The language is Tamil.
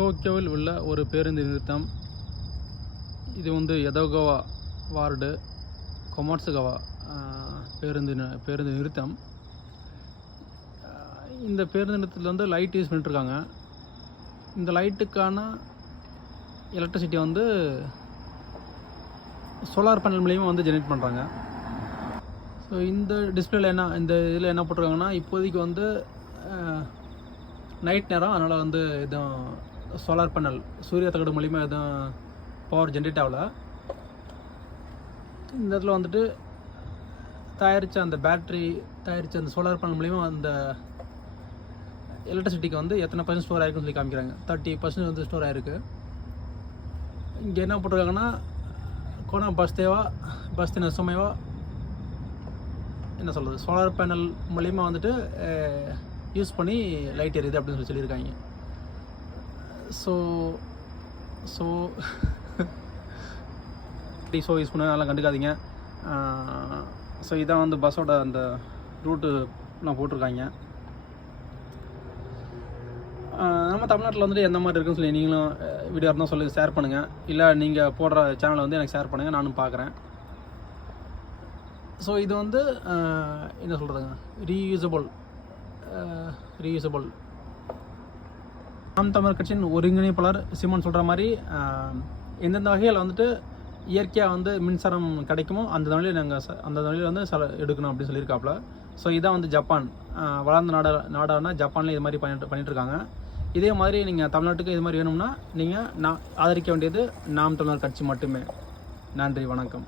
டோக்கியோவில் உள்ள ஒரு பேருந்து நிறுத்தம். இது வந்து எதோகவா வார்டு கொமாட்சுகாவா பேருந்து நிறுத்தம். இந்த பேருந்து நிறுத்தத்தில் வந்து லைட் யூஸ் பண்ணிட்டுருக்காங்க. இந்த லைட்டுக்கான எலக்ட்ரிசிட்டி வந்து சோலார் பேனல் மூலியமாக வந்து ஜெனரேட் பண்ணுறாங்க. ஸோ இந்த டிஸ்பிளேல இந்த இதில் என்ன போட்டிருக்காங்கன்னா, இப்போதைக்கு வந்து நைட் நேரம், அதனால் வந்து எதுவும் சோலார் பேனல் சூரிய தகடு மூலிமா எதுவும் பவர் ஜென்ரேட் ஆகலை. இந்த இடத்துல வந்துட்டு அந்த பேட்ரி தயாரித்த அந்த சோலார் பேனல் மூலிமா அந்த எலக்ட்ரிசிட்டிக்கு வந்து எத்தனை % ஸ்டோர் ஆகிருக்குன்னு சொல்லி காமிக்கிறாங்க. 30% வந்து ஸ்டோர் ஆகிருக்கு. இங்கே என்ன போட்டிருக்காங்கன்னா, கோனா பஸ்தேன சுமைவா என்ன சொல்கிறது, சோலார் பேனல் மூலிமா வந்துட்டு யூஸ் பண்ணி லைட் எரியுது அப்படின்னு சொல்லியிருக்காங்க. ஸோ யூஸ் பண்ண நல்லா கண்டுக்காதீங்க. ஸோ இதான் வந்து பஸ்ஸோட அந்த ரூட்டுலாம் போட்டிருக்காங்க. நம்ம தமிழ்நாட்டில் வந்துட்டு எந்த மாதிரி இருக்குன்னு சொல்லி நீங்களும் வீடியோ இருந்தால் சொல்லி ஷேர் பண்ணுங்கள். இல்லை நீங்கள் போடுற சேனலை வந்து எனக்கு ஷேர் பண்ணுங்கள், நானும் பார்க்குறேன். ஸோ இது வந்து என்ன சொல்கிறதுங்க, ரீயூசபிள் நாம் தமிழர் கட்சியின் ஒருங்கிணைப்பாளர் சிமன் சொல்கிற மாதிரி எந்தெந்த வகையில் வந்துட்டு இயற்கையாக வந்து மின்சாரம் கிடைக்குமோ அந்த வழியில் நாங்கள் வழியில் வந்து எடுக்கணும் அப்படின்னு சொல்லியிருக்காப்புல. ஸோ இதான் வந்து ஜப்பான், வளர்ந்த நாடான ஜப்பான்லேயும் இது மாதிரி பண்ணிட்டுருக்காங்க. இதே மாதிரி நீங்கள் தமிழ்நாட்டுக்கு இது மாதிரி வேணும்னா நீங்கள் ஆதரிக்க வேண்டியது நாம் தமிழர் கட்சி மட்டுமே. நன்றி, வணக்கம்.